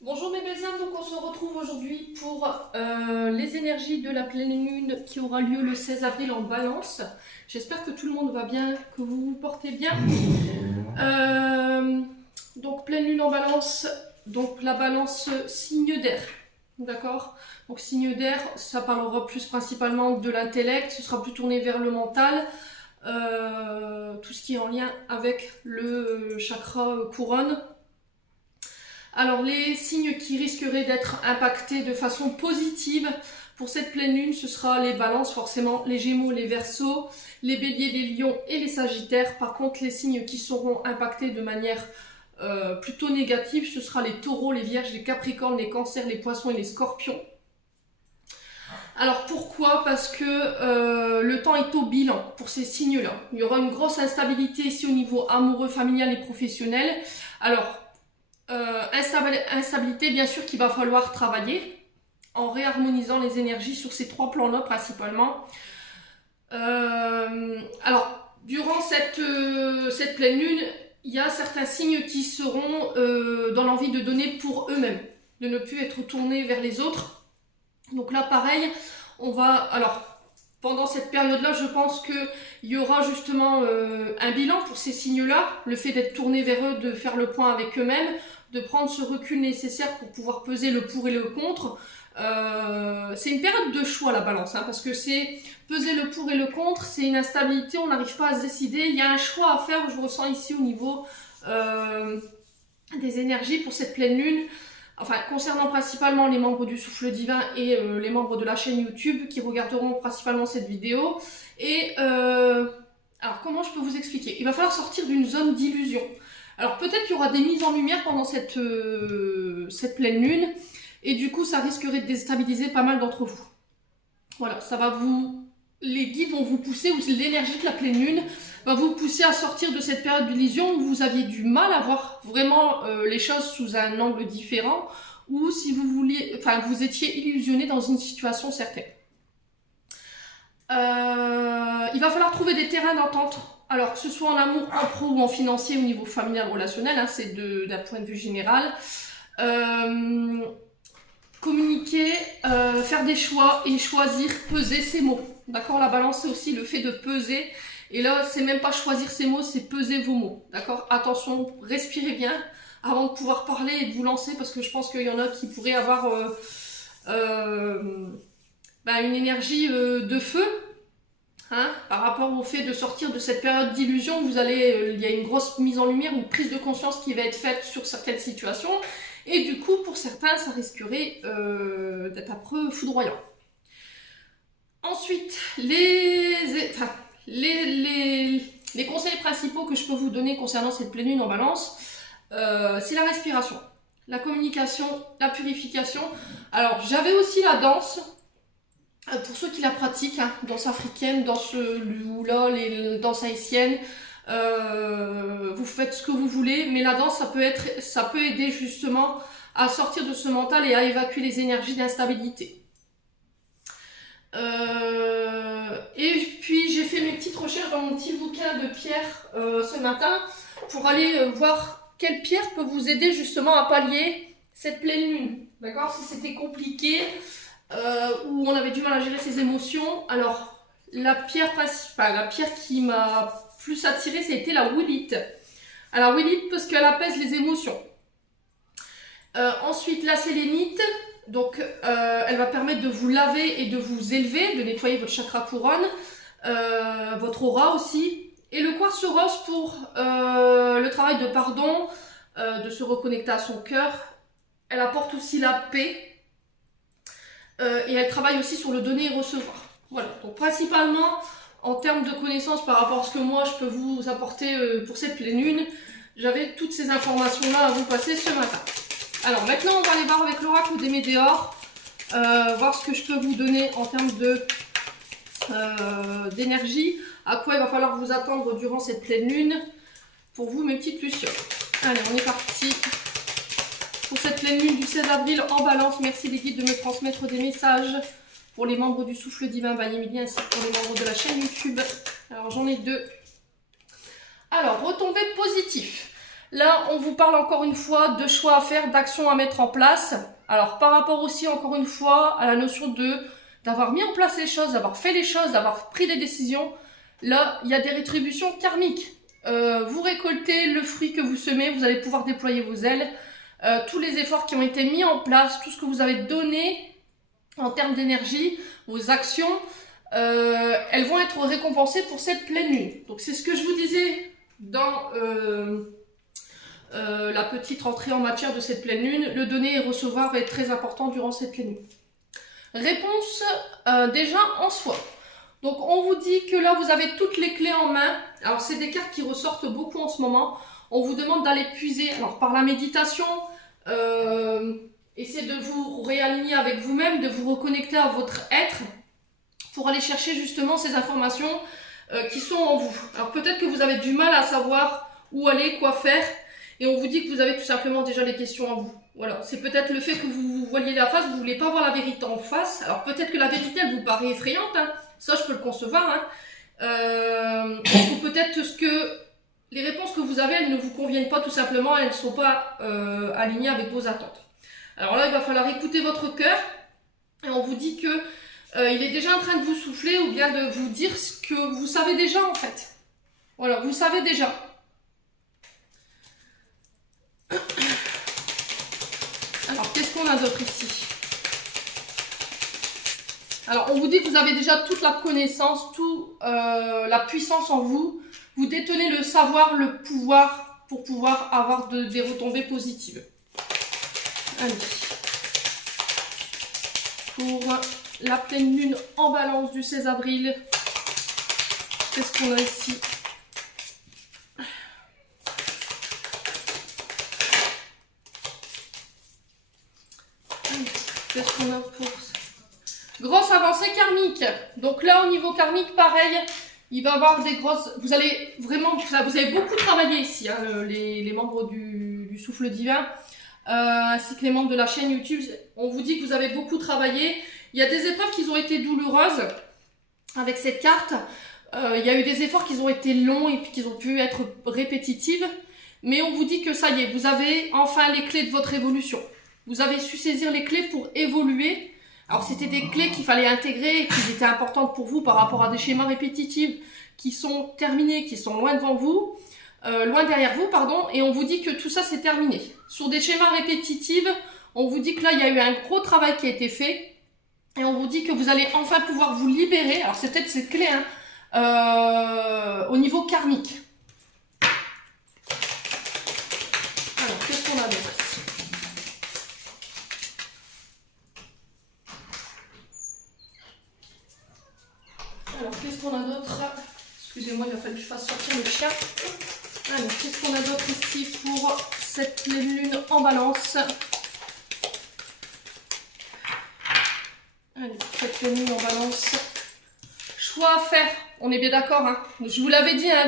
Bonjour mes belles âmes, donc on se retrouve aujourd'hui pour les énergies de la pleine lune qui aura lieu le 16 avril en Balance. J'espère que tout le monde va bien, que vous vous portez bien. Euh, donc pleine lune en Balance, donc la Balance signe d'air, d'accord. Donc signe d'air, ça parlera plus principalement de l'intellect, ce sera plus tourné vers le mental, tout ce qui est en lien avec le chakra couronne. Alors les signes qui risqueraient d'être impactés de façon positive pour cette pleine lune, ce sera les balances forcément, les gémeaux, les verseaux, les béliers, les lions et les sagittaires. Par contre les signes qui seront impactés de manière plutôt négative, ce sera les taureaux, les vierges, les capricornes, les cancers, les poissons et les scorpions. Alors pourquoi? Parce que le temps est au bilan pour ces signes-là. Il y aura une grosse instabilité ici au niveau amoureux, familial et professionnel. Alors instabilité, bien sûr, qu'il va falloir travailler en réharmonisant les énergies sur ces trois plans-là principalement. Alors, durant cette pleine lune, il y a certains signes qui seront dans l'envie de donner pour eux-mêmes, de ne plus être tournés vers les autres. Donc là, pareil, on va... Alors, pendant cette période-là, je pense qu'il y aura justement un bilan pour ces signes-là, le fait d'être tourné vers eux, de faire le point avec eux-mêmes, de prendre ce recul nécessaire pour pouvoir peser le pour et le contre. C'est une période de choix la balance, hein, parce que c'est peser le pour et le contre, c'est une instabilité, on n'arrive pas à se décider. Il y a un choix à faire, je ressens ici au niveau des énergies pour cette pleine lune. Enfin, concernant principalement les membres du Souffle Divin et les membres de la chaîne YouTube qui regarderont principalement cette vidéo. Et alors, comment je peux vous expliquer? Il va falloir sortir d'une zone d'illusion. Alors, peut-être qu'il y aura des mises en lumière pendant cette pleine lune, et du coup, ça risquerait de déstabiliser pas mal d'entre vous. Voilà, ça va vous... Les guides vont vous pousser, ou l'énergie de la pleine lune va vous pousser à sortir de cette période d'illusion où vous aviez du mal à voir vraiment les choses sous un angle différent, ou si vous vouliez, enfin, vous étiez illusionné dans une situation certaine. Il va falloir trouver des terrains d'entente. Alors, que ce soit en amour, en pro ou en financier, au niveau familial, relationnel, hein, c'est d'un point de vue général. Communiquer, faire des choix et choisir, peser ses mots. D'accord? La balance, c'est aussi le fait de peser. Et là, c'est même pas choisir ses mots, c'est peser vos mots. D'accord? Attention, respirez bien avant de pouvoir parler et de vous lancer, parce que je pense qu'il y en a qui pourraient avoir une énergie de feu. Hein, par rapport au fait de sortir de cette période d'illusion, il y a une grosse mise en lumière, une prise de conscience qui va être faite sur certaines situations, et du coup, pour certains, ça risquerait d'être un peu foudroyant. Ensuite, les conseils principaux que je peux vous donner concernant cette pleine lune en balance, c'est la respiration, la communication, la purification. Alors, j'avais aussi la danse. Pour ceux qui la pratiquent, hein, danse africaine, danse lula, les danses haïtiennes, vous faites ce que vous voulez, mais la danse, ça peut aider justement à sortir de ce mental et à évacuer les énergies d'instabilité. Et puis j'ai fait mes petites recherches dans mon petit bouquin de pierres ce matin pour aller voir quelle pierre peut vous aider justement à pallier cette pleine lune. D'accord? Si c'était compliqué, où on avait du mal à gérer ses émotions. Alors, la pierre principale, la pierre qui m'a plus attirée, c'était la Willite. Alors, Willite, parce qu'elle apaise les émotions. Ensuite, la sélénite, donc elle va permettre de vous laver et de vous élever, de nettoyer votre chakra couronne, votre aura aussi. Et le quartz rose pour le travail de pardon, de se reconnecter à son cœur. Elle apporte aussi la paix. Et elle travaille aussi sur le donner et recevoir. Voilà, donc principalement en termes de connaissances par rapport à ce que moi je peux vous apporter pour cette pleine lune, j'avais toutes ces informations là à vous passer ce matin. Alors maintenant on va aller voir avec l'oracle des Météores, voir ce que je peux vous donner en termes d'énergie, à quoi il va falloir vous attendre durant cette pleine lune pour vous mes petites lucioles. Allez, on est parti pour cette pleine lune du 16 avril en balance. Merci les guides de me transmettre des messages pour les membres du Souffle Divin by Emilie ainsi que pour les membres de la chaîne YouTube. Alors j'en ai deux. Alors, retombées positives. Là, on vous parle encore une fois de choix à faire, d'actions à mettre en place. Alors, par rapport aussi, encore une fois, à la notion d'avoir mis en place les choses, d'avoir fait les choses, d'avoir pris des décisions, là, il y a des rétributions karmiques. Vous récoltez le fruit que vous semez, vous allez pouvoir déployer vos ailes. Tous les efforts qui ont été mis en place, tout ce que vous avez donné en termes d'énergie, vos actions, elles vont être récompensées pour cette pleine lune. Donc, c'est ce que je vous disais dans... la petite entrée en matière de cette pleine lune, le donner et recevoir va être très important durant cette pleine lune. Réponse déjà en soi. Donc on vous dit que là vous avez toutes les clés en main. Alors c'est des cartes qui ressortent beaucoup en ce moment. On vous demande d'aller puiser alors par la méditation, essayez de vous réaligner avec vous-même, de vous reconnecter à votre être pour aller chercher justement ces informations qui sont en vous. Alors peut-être que vous avez du mal à savoir où aller, quoi faire. Et on vous dit que vous avez tout simplement déjà les questions en vous. Voilà, c'est peut-être le fait que vous voyez la face, vous ne voulez pas voir la vérité en face. Alors peut-être que la vérité, elle vous paraît effrayante, hein. Ça je peux le concevoir. Hein. Ou peut-être que les réponses que vous avez, elles ne vous conviennent pas tout simplement, elles ne sont pas alignées avec vos attentes. Alors là, il va falloir écouter votre cœur. Et on vous dit que il est déjà en train de vous souffler ou bien de vous dire ce que vous savez déjà en fait. Voilà, vous savez déjà. Alors, qu'est-ce qu'on a d'autre ici? Alors, on vous dit que vous avez déjà toute la connaissance, toute la puissance en vous. Vous détenez le savoir, le pouvoir pour pouvoir avoir des retombées positives. Allez. Pour la pleine lune en balance du 16 avril, qu'est-ce qu'on a ici? Qu'est-ce qu'on a pour ça? Grosse avancée karmique. Donc là, au niveau karmique, pareil, il va y avoir des grosses... Vous allez vraiment... Vous avez beaucoup travaillé ici, hein, les membres du Souffle Divin, ainsi que les membres de la chaîne YouTube. On vous dit que vous avez beaucoup travaillé. Il y a des épreuves qui ont été douloureuses avec cette carte. Il y a eu des efforts qui ont été longs et puis qui ont pu être répétitifs. Mais on vous dit que ça y est, vous avez enfin les clés de votre évolution. Vous avez su saisir les clés pour évoluer. Alors, c'était des clés qu'il fallait intégrer, qui étaient importantes pour vous par rapport à des schémas répétitifs qui sont terminés, qui sont loin devant vous, loin derrière vous, pardon. Et on vous dit que tout ça, c'est terminé. Sur des schémas répétitifs, on vous dit que là, il y a eu un gros travail qui a été fait. Et on vous dit que vous allez enfin pouvoir vous libérer. Alors, c'est peut-être cette clé, hein, au niveau karmique. Alors, qu'est-ce qu'on a d'autre ? Alors, qu'est-ce qu'on a d'autre? Excusez-moi, il a fallu que je fasse sortir le chien. Alors, qu'est-ce qu'on a d'autre ici pour cette pleine lune en balance? Allez, cette pleine lune en balance. Choix à faire, on est bien d'accord. Hein, je vous l'avais dit hein,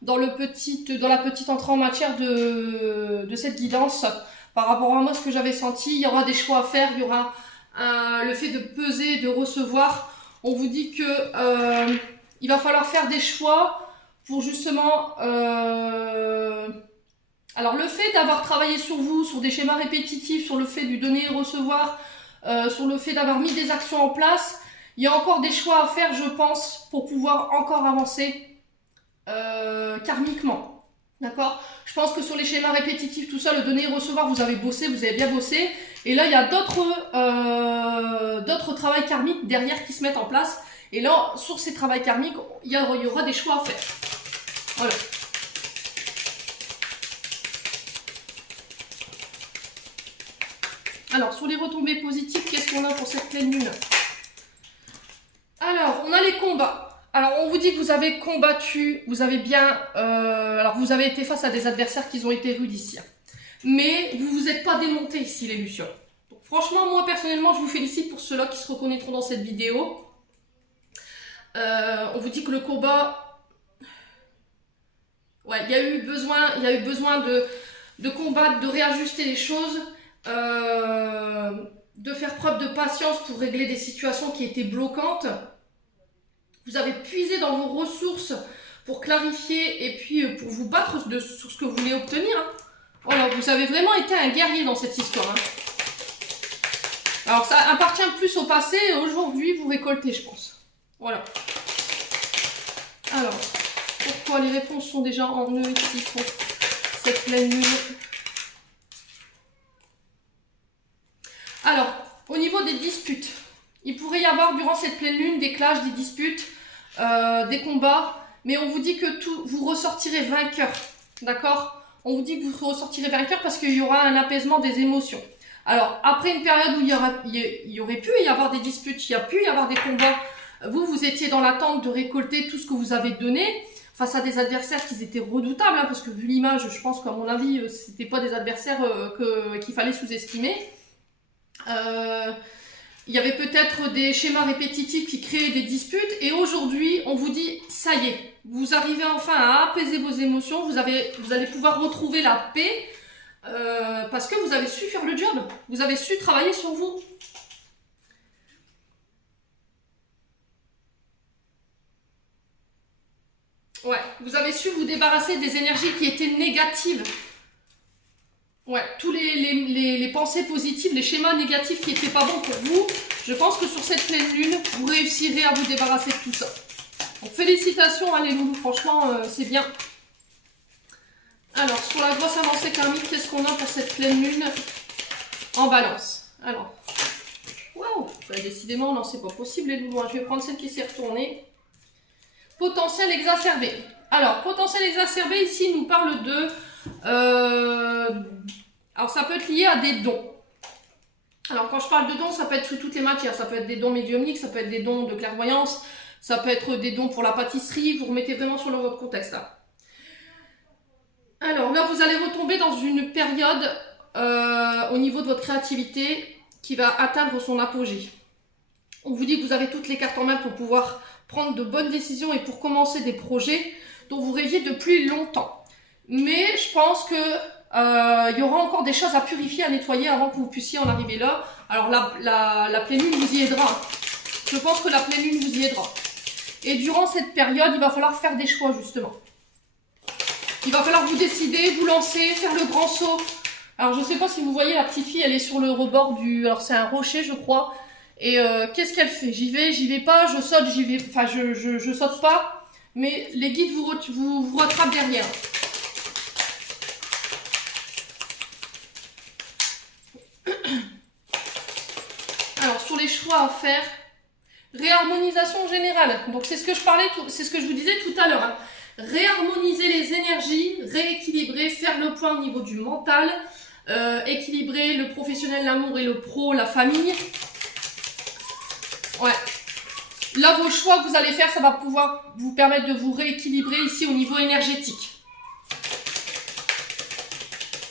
dans la petite entrée en matière de cette guidance. Par rapport à moi, ce que j'avais senti, il y aura des choix à faire, il y aura le fait de peser, de recevoir. On vous dit que il va falloir faire des choix pour justement... Alors le fait d'avoir travaillé sur vous, sur des schémas répétitifs, sur le fait du donner et recevoir, sur le fait d'avoir mis des actions en place, il y a encore des choix à faire, je pense, pour pouvoir encore avancer karmiquement. D'accord? Je pense que sur les schémas répétitifs, tout ça, le donner et recevoir, vous avez bossé, vous avez bien bossé. Et là, il y a d'autres travails karmiques derrière qui se mettent en place. Et là, sur ces travails karmiques, il y aura des choix à faire. Voilà. Alors, sur les retombées positives, qu'est-ce qu'on a pour cette pleine lune? Alors, on a les combats. Alors, on vous dit que vous avez combattu, vous avez bien... alors, vous avez été face à des adversaires qui ont été rudes ici. Mais vous vous êtes pas démonté ici, les Lucioles. Donc, franchement, moi, personnellement, je vous félicite pour ceux-là qui se reconnaîtront dans cette vidéo. On vous dit que le combat... Ouais, il y a eu besoin de combattre, de réajuster les choses, de faire preuve de patience pour régler des situations qui étaient bloquantes. Vous avez puisé dans vos ressources pour clarifier et puis pour vous battre sur ce que vous voulez obtenir. Hein. Voilà, vous avez vraiment été un guerrier dans cette histoire. Hein. Alors ça appartient plus au passé et aujourd'hui vous récoltez, je pense. Voilà. Alors, pourquoi les réponses sont déjà en E ici pour cette pleine lune? Alors, au niveau des disputes, il pourrait y avoir durant cette pleine lune des clashs, des disputes, des combats, mais on vous dit que vous ressortirez vainqueur, d'accord? On vous dit que vous ressortirez vainqueur parce qu'il y aura un apaisement des émotions. Alors, après une période où il y aurait pu y avoir des disputes, il y a pu y avoir des combats, vous étiez dans l'attente de récolter tout ce que vous avez donné face à des adversaires qui étaient redoutables, hein, parce que vu l'image, je pense qu'à mon avis, c'était pas des adversaires qu'il fallait sous-estimer. Il y avait peut-être des schémas répétitifs qui créaient des disputes et aujourd'hui on vous dit ça y est, vous arrivez enfin à apaiser vos émotions, vous allez pouvoir retrouver la paix parce que vous avez su faire le job, vous avez su travailler sur vous. Ouais, vous avez su vous débarrasser des énergies qui étaient négatives. Ouais, tous les pensées positives, les schémas négatifs qui n'étaient pas bons pour vous, je pense que sur cette pleine lune, vous réussirez à vous débarrasser de tout ça. Donc félicitations, hein, les loulous, franchement, c'est bien. Alors, sur la grosse avancée karmique, qu'est-ce qu'on a pour cette pleine lune en balance? Alors, waouh, décidément, non, c'est pas possible, les loulous. Hein. Je vais prendre celle qui s'est retournée. Potentiel exacerbé. Alors, potentiel exacerbé, ici, il nous parle de... alors, ça peut être lié à des dons. Alors, quand je parle de dons, ça peut être sous toutes les matières. Ça peut être des dons médiumniques, ça peut être des dons de clairvoyance, ça peut être des dons pour la pâtisserie. Vous remettez vraiment sur votre contexte, là. Alors, là, vous allez retomber dans une période au niveau de votre créativité qui va atteindre son apogée. On vous dit que vous avez toutes les cartes en main pour pouvoir prendre de bonnes décisions et pour commencer des projets dont vous rêviez depuis longtemps. Mais je pense que il y aura encore des choses à purifier, à nettoyer avant que vous puissiez en arriver là. Alors la pleine lune vous y aidera. Je pense que la pleine lune vous y aidera. Et durant cette période, il va falloir faire des choix justement. Il va falloir vous décider, vous lancer, faire le grand saut. Alors je ne sais pas si vous voyez la petite fille, elle est sur le rebord du... Alors c'est un rocher je crois. Et qu'est-ce qu'elle fait? J'y vais pas, je saute, j'y vais... Enfin je saute pas. Mais les guides vous rattrapent derrière. Alors sur les choix à faire, réharmonisation générale. Donc c'est ce que je parlais, c'est ce que je vous disais tout à l'heure. Hein. Réharmoniser les énergies, rééquilibrer, faire le point au niveau du mental, équilibrer le professionnel, l'amour et le pro, la famille. Ouais. Là, vos choix que vous allez faire, ça va pouvoir vous permettre de vous rééquilibrer ici au niveau énergétique.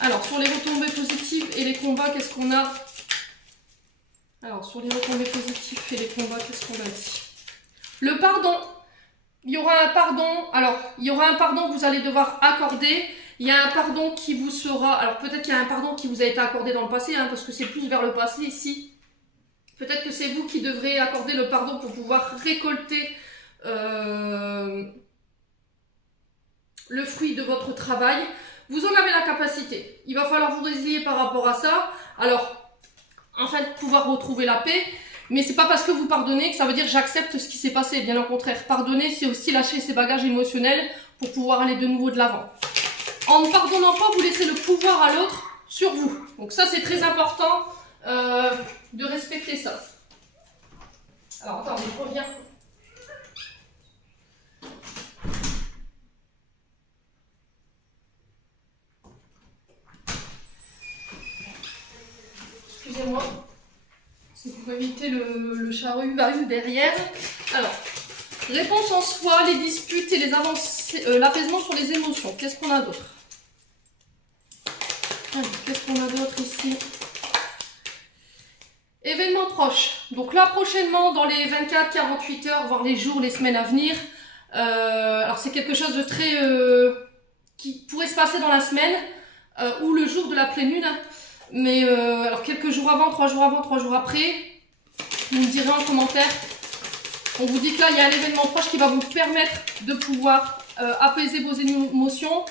Alors, sur les retombées positives et les combats, qu'est-ce qu'on a? Alors, sur les retombées positives et les combats, qu'est-ce qu'on a ici? Le pardon. Il y aura un pardon. Alors, il y aura un pardon que vous allez devoir accorder. Il y a un pardon qui vous sera... Alors, peut-être qu'il y a un pardon qui vous a été accordé dans le passé, hein, parce que c'est plus vers le passé ici. Peut-être que c'est vous qui devrez accorder le pardon pour pouvoir récolter le fruit de votre travail. Vous en avez la capacité. Il va falloir vous résilier par rapport à ça. Alors, enfin, pouvoir retrouver la paix. Mais c'est pas parce que vous pardonnez que ça veut dire que j'accepte ce qui s'est passé. Bien au contraire, pardonner, c'est aussi lâcher ses bagages émotionnels pour pouvoir aller de nouveau de l'avant. En ne pardonnant pas, vous laissez le pouvoir à l'autre sur vous. Donc ça, c'est très important de respecter ça. Alors, attendez, je reviens. Excusez-moi. C'est pour éviter le charrue-bahut derrière. Alors, réponse en soi, les disputes et les avancées, l'apaisement sur les émotions. Qu'est-ce qu'on a d'autre? Qu'est-ce qu'on a d'autre ici? Événements proches. Donc là, prochainement, dans les 24-48 heures, voire les jours, les semaines à venir, alors c'est quelque chose de très... qui pourrait se passer dans la semaine ou le jour de la pleine lune. Mais alors quelques jours avant, 3 jours avant, 3 jours après, vous me direz en commentaire. On vous dit que là, il y a un événement proche qui va vous permettre de pouvoir apaiser vos émotions,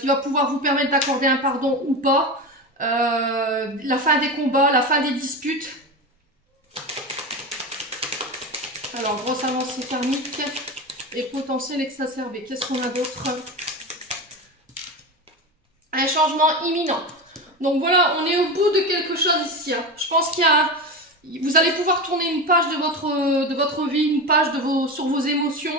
qui va pouvoir vous permettre d'accorder un pardon ou pas, la fin des combats, la fin des disputes. Alors, grosse avancée karmique et potentiel exacerbé. Qu'est-ce qu'on a d'autre? Un changement imminent. Donc voilà, on est au bout de quelque chose ici. Hein. Je pense vous allez pouvoir tourner une page de votre vie, une page sur vos émotions,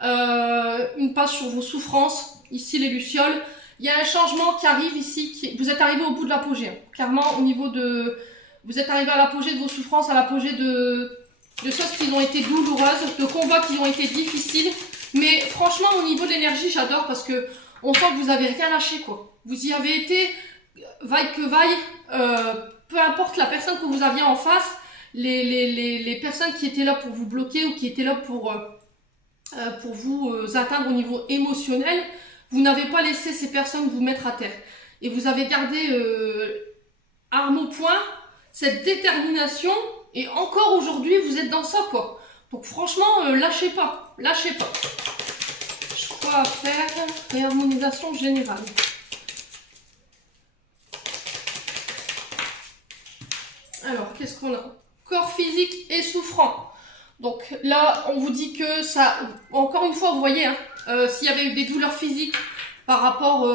une page sur vos souffrances. Ici, les lucioles. Il y a un changement qui arrive ici. Vous êtes arrivé au bout de l'apogée. Hein. Clairement, au niveau de... Vous êtes arrivé à l'apogée de vos souffrances, à l'apogée de choses qui ont été douloureuses, de combats qui ont été difficiles. Mais franchement, au niveau de l'énergie, j'adore parce que on sent que vous avez rien lâché, quoi. Vous y avez été, vaille que vaille, peu importe la personne que vous aviez en face, les personnes qui étaient là pour vous bloquer ou qui étaient là pour vous atteindre au niveau émotionnel, vous n'avez pas laissé ces personnes vous mettre à terre. Et vous avez gardé arme au poing, cette détermination, et encore aujourd'hui, vous êtes dans ça, quoi. Donc franchement, lâchez pas, lâchez pas. Je crois à faire réharmonisation générale. Alors, qu'est-ce qu'on a? Corps physique et souffrant. Donc là, on vous dit que ça... Encore une fois, vous voyez, hein, s'il y avait eu des douleurs physiques par rapport...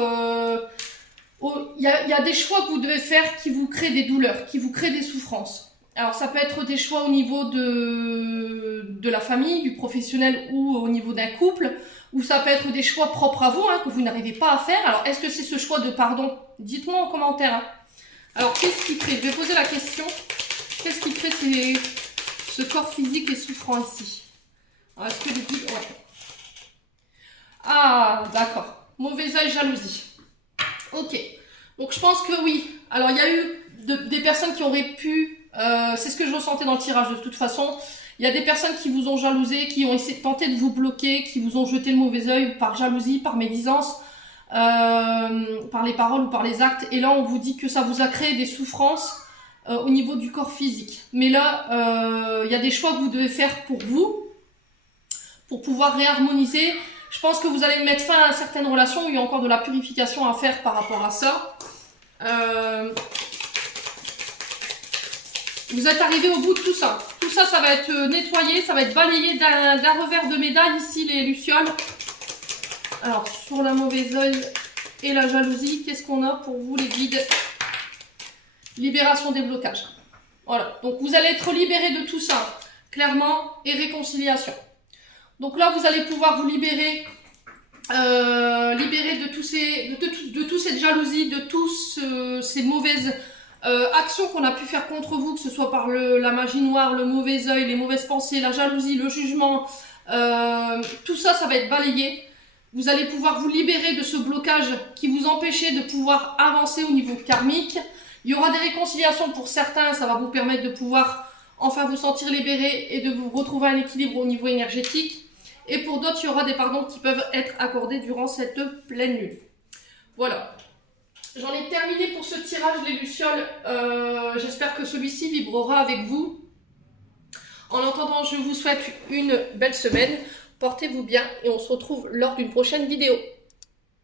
Il y a des choix que vous devez faire qui vous créent des douleurs, qui vous créent des souffrances. Alors, ça peut être des choix au niveau de la famille, du professionnel ou au niveau d'un couple, ou ça peut être des choix propres à vous, hein, que vous n'arrivez pas à faire. Alors, est-ce que c'est ce choix de pardon? Dites-moi en commentaire. Hein. Alors, qu'est-ce qui crée? Je vais poser la question. Qu'est-ce qui crée ce corps physique et souffrant ici? Alors, est-ce que les guides... Ouais. Ah, d'accord. Mauvais œil, jalousie. Ok. Donc, je pense que oui. Alors, il y a eu des personnes qui auraient pu... c'est ce que je ressentais dans le tirage de toute façon. Il y a des personnes qui vous ont jalousé, qui ont essayé de tenter de vous bloquer, qui vous ont jeté le mauvais œil par jalousie, par médisance, par les paroles ou par les actes. Et là, on vous dit que ça vous a créé des souffrances au niveau du corps physique. Mais là, il y a des choix que vous devez faire pour vous, pour pouvoir réharmoniser. Je pense que vous allez mettre fin à certaines relations où il y a encore de la purification à faire par rapport à ça. Vous êtes arrivé au bout de tout ça. Tout ça, ça va être nettoyé, ça va être balayé d'un revers de médaille ici, les lucioles. Alors, sur la mauvaise œil et la jalousie, qu'est-ce qu'on a pour vous, les guides? Libération des blocages. Voilà. Donc, vous allez être libéré de tout ça, clairement, et réconciliation. Donc là, vous allez pouvoir vous libérer de toute cette jalousie, de tous ces mauvaises actions qu'on a pu faire contre vous, que ce soit par la magie noire, le mauvais œil, les mauvaises pensées, la jalousie, le jugement, tout ça, ça va être balayé. Vous allez pouvoir vous libérer de ce blocage qui vous empêchait de pouvoir avancer au niveau karmique. Il y aura des réconciliations pour certains, ça va vous permettre de pouvoir enfin vous sentir libéré et de vous retrouver un équilibre au niveau énergétique. Et pour d'autres, il y aura des pardons qui peuvent être accordés durant cette pleine lune. Voilà. J'en ai terminé pour ce tirage, les lucioles. J'espère que celui-ci vibrera avec vous. En attendant, je vous souhaite une belle semaine. Portez-vous bien et on se retrouve lors d'une prochaine vidéo.